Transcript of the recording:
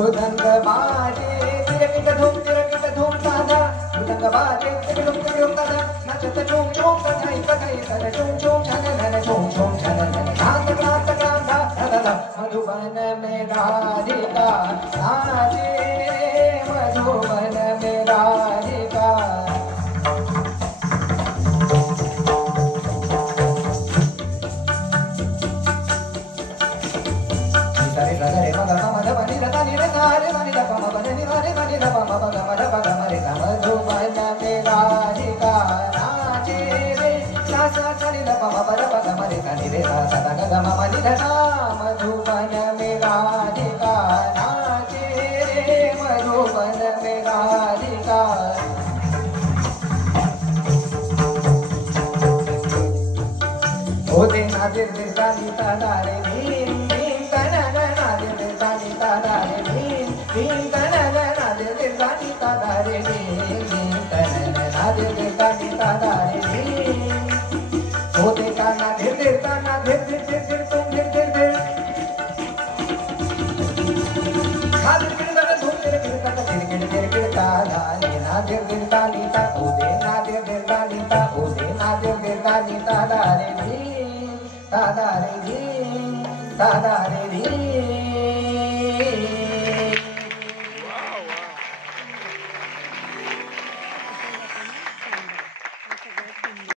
मृदंग बाजे तिरकिट धूम ताजा मृदंग बाजे तिरकिट धूम ताजा नचत झूम झूम कथाई कथाई कर झूम झूम छन छन झूम झूम छन छन क्रांत क्रांत क्रांत मधुबन में राधिका नाचे मधुबन में राधिका मधुबन में राधिका नाचे रे मधुबन में राधिका होते नादिर दिलदानी तादारे भीम भीम कनन नादिर दिलदानी तादारे भीम भीम कनन नादिर दिलदानी तादारे भीम भीम कनन नादिर दिलदानी तादारे भीम होते का नादिर दिलदाना दिल दिल दिल दिल तुम दिल दिल दिल नादिर दिलदाना तुम दिल दिलदाना दिल दिल दिल दिल तादारे नादिर दिलदानी ता होते नादिर दिलदानी ता होते नादिर दिलदानी तादारे भीम तादारे धी